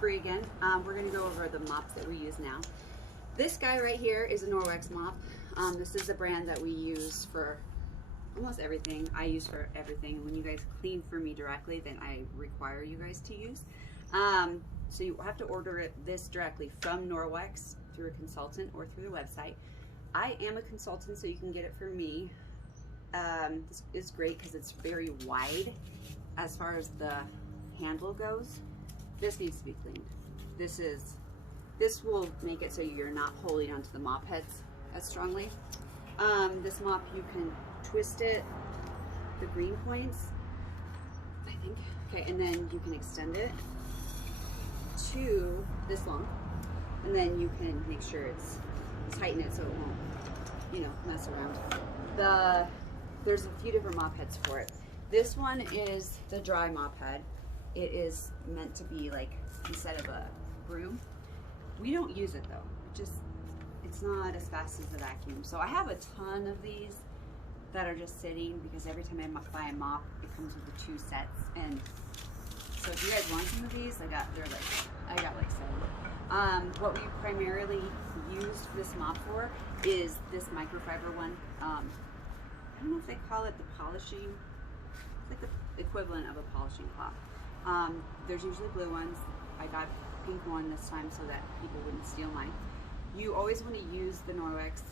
Bree again. We're going to go over the mops that we use now. This guy right here is a Norwex mop. This is a brand that we use for almost everything. I use for everything. When you guys clean for me directly, then I require you guys to use. So you have to order this directly from Norwex through a consultant or through the website. I am a consultant, so you can get it from me. This is great because it's very wide as far as the handle goes. This needs to be cleaned. This will make it so you're not holding onto the mop heads as strongly. This mop, you can twist it, the green points, I think. Okay, and then you can extend it to this long, and then you can make sure it's tighten it so it won't, you know, mess around. There's a few different mop heads for it. This one is the dry mop head. It is meant to be like instead of a broom. We don't use it though. It's not as fast as the vacuum. So I have a ton of these that are just sitting because every time I buy a mop, it comes with the 2 sets. And so if you guys want some of these, I got like 7. What we primarily use this mop for is this microfiber one. I don't know if they call it the polishing. It's like the equivalent of a polishing cloth. There's usually blue ones. I got a pink one this time so that people wouldn't steal mine. You always want to use the Norwex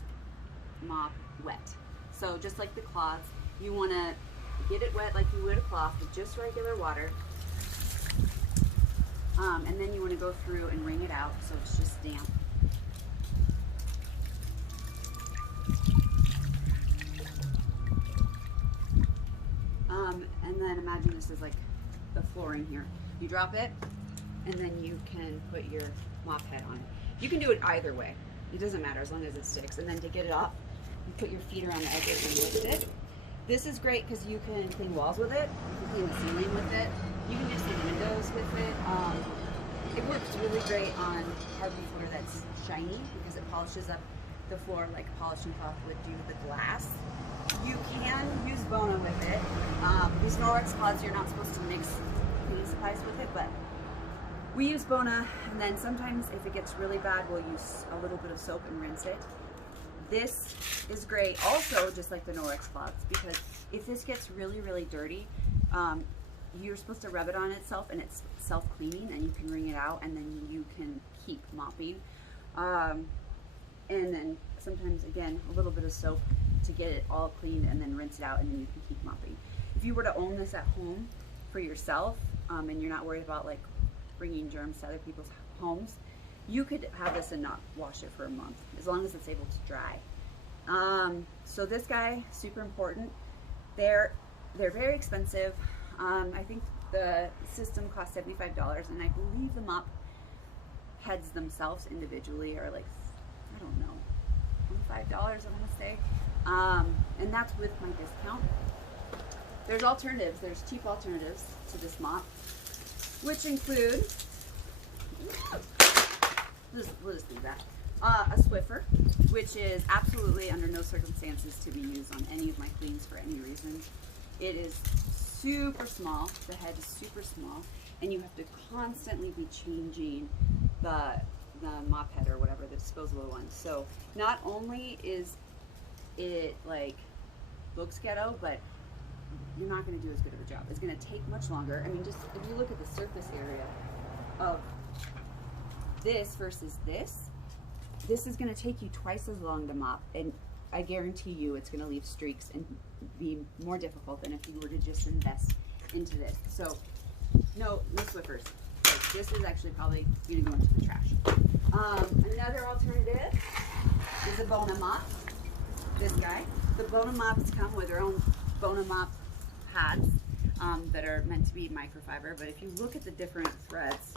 mop wet. So just like the cloths, you want to get it wet like you would a cloth with just regular water. And then you want to go through and wring it out so it's just damp. And then imagine this is like the flooring here. You drop it, and then you can put your mop head on it. You can do it either way. It doesn't matter as long as it sticks. And then to get it off, you put your feet around the edges and lift it. This is great because you can clean walls with it. You can clean the ceiling with it. You can do some windows with it. It works really great on hardwood floor that's shiny because it polishes up the floor like a polishing cloth would do with the glass. You can use bona with it. These Norwex cloths, you're not supposed to mix cleaning supplies with it, but we use bona, and then sometimes if it gets really bad, we'll use a little bit of soap and rinse it. This is great also, just like the Norwex cloths, because if this gets really, really dirty, you're supposed to rub it on itself and it's self-cleaning, and you can wring it out and then you can keep mopping. And then sometimes, again, a little bit of soap to get it all cleaned and then rinse it out, and then you can keep mopping. If you were to own this at home for yourself, and you're not worried about like bringing germs to other people's homes, you could have this and not wash it for a month, as long as it's able to dry. So this guy, super important. They're very expensive. I think the system costs $75, and I believe the mop heads themselves individually are like, I don't know, $25, I want to say. And that's with my discount. There's alternatives. There's cheap alternatives to this mop, which include, we'll just leave that, a swifer, which is absolutely under no circumstances to be used on any of my cleans for any reason. It is super small. The head is super small, and you have to constantly be changing the mop head or whatever, the disposable one. So not only is it like looks ghetto, but you're not going to do as good of a job. It's going to take much longer. I mean, just if you look at the surface area of this versus this is going to take you twice as long to mop, and I guarantee you it's going to leave streaks and be more difficult than if you were to just invest into this. So no Swiffers. This is actually probably going to go into the trash. Another alternative is a bona mop. This guy. The bona mops come with their own bona mop pads that are meant to be microfiber, but if you look at the different threads,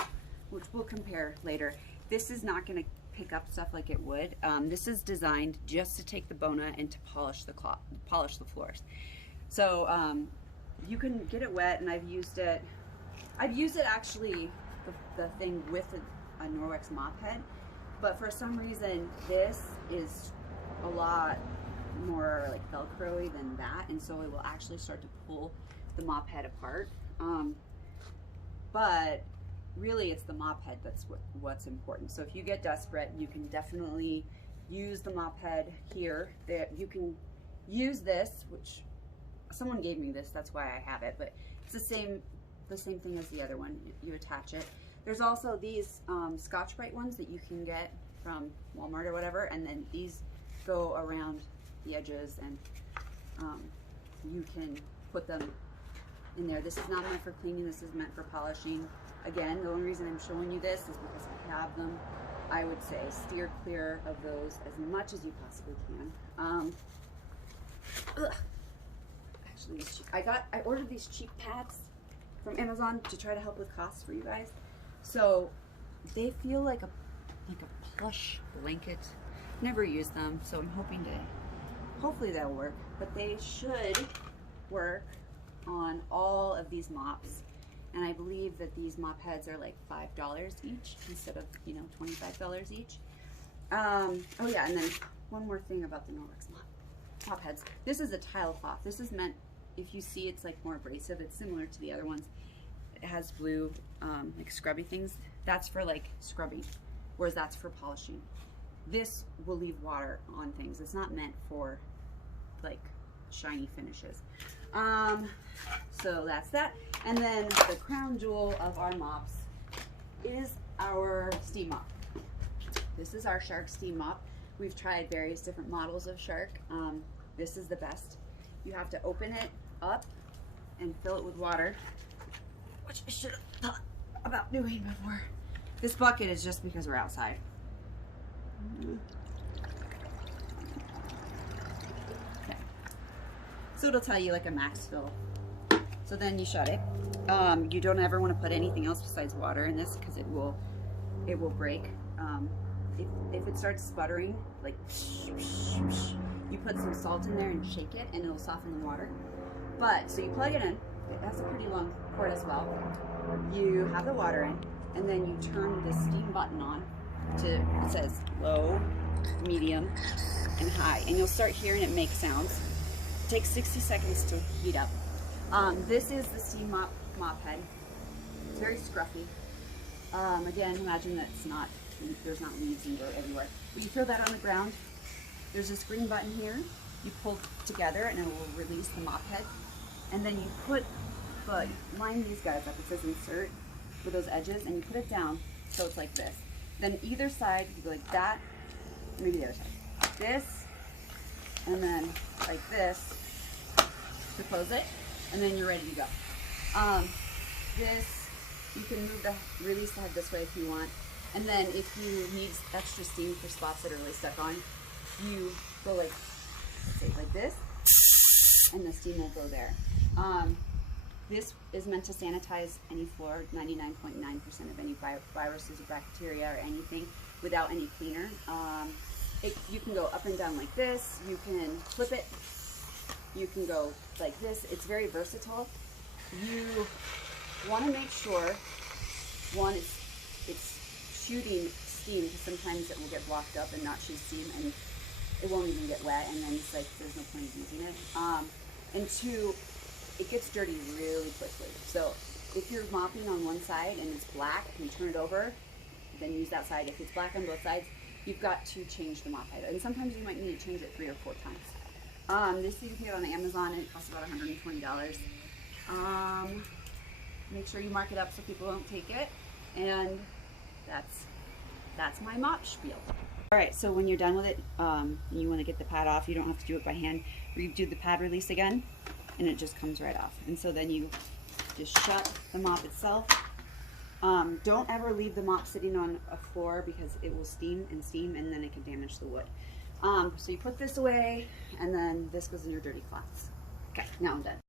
which we'll compare later, this is not going to pick up stuff like it would. This is designed just to take the bona and to polish the cloth, polish the floors. So you can get it wet, and I've used it actually, the thing with a Norwex mop head, but for some reason this is a lot more like Velcro-y than that, and so it will actually start to pull the mop head apart. But really it's the mop head that's what's important. So if you get desperate, you can definitely use the mop head here. You can use this, which someone gave me this, that's why I have it, but it's the same thing as the other one. You attach it. There's also these Scotch Brite ones that you can get from Walmart or whatever, and then these go around the edges, and you can put them in there. This is not meant for cleaning, this is meant for polishing. Again, the only reason I'm showing you this is because I have them. I would say steer clear of those as much as you possibly can. Actually, I ordered these cheap pads from Amazon to try to help with costs for you guys. So they feel like a plush blanket. Never used them, so I'm hopefully that'll work. But they should work on all of these mops. And I believe that these mop heads are like $5 each instead of, you know, $25 each. Oh yeah, and then one more thing about the Norwex mop heads. This is a tile cloth. This is meant, if you see it's like more abrasive, it's similar to the other ones. It has blue like scrubby things. That's for like scrubbing, whereas that's for polishing. This will leave water on things. It's not meant for like shiny finishes. So that's that. And then the crown jewel of our mops is our steam mop. This is our Shark steam mop. We've tried various different models of Shark. This is the best. You have to open it up and fill it with water, which I should have thought about doing before. This bucket is just because we're outside. Okay. So it'll tell you like a max fill. So then you shut it. You don't ever want to put anything else besides water in this because it will break. If it starts sputtering, like you put some salt in there and shake it, and it'll soften the water. But so you plug it in. It has a pretty long cord as well. You have the water in, and then you turn the steam button on to, it says low, medium, and high, and you'll start hearing it make sounds. It takes 60 seconds to heat up. This is the steam mop head. It's very scruffy. Again, imagine that there's not leaves and dirt everywhere. But you throw that on the ground. There's this green button here. You pull together and it will release the mop head. And then you line these guys up. It says insert with those edges, and you put it down so it's like this. Then either side, you go like that, maybe the other side. This, and then like this to close it, and then you're ready to go. This, you can release the head this way if you want. And then if you need extra steam for spots that are really stuck on, you go like this, and the steam will go there. This is meant to sanitize any floor, 99.9% of any viruses or bacteria or anything without any cleaner. You can go up and down like this. You can flip it. You can go like this. It's very versatile. You want to make sure, one, it's shooting steam, because sometimes it will get blocked up and not shoot steam, and it won't even get wet, and then it's like there's no point in using it. And two, it gets dirty really quickly. So if you're mopping on one side and it's black, you turn it over, then use that side. If it's black on both sides, you've got to change the mop head. And sometimes you might need to change it 3 or 4 times. This you can get on Amazon, and it costs about $120. Make sure you mark it up so people don't take it. And that's my mop spiel. All right, so when you're done with it, you want to get the pad off. You don't have to do it by hand. You do the pad release again, and it just comes right off. And so then you just shut the mop itself. Don't ever leave the mop sitting on a floor, because it will steam, and then it can damage the wood. So you put this away, and then this goes in your dirty cloths. Okay, now I'm done.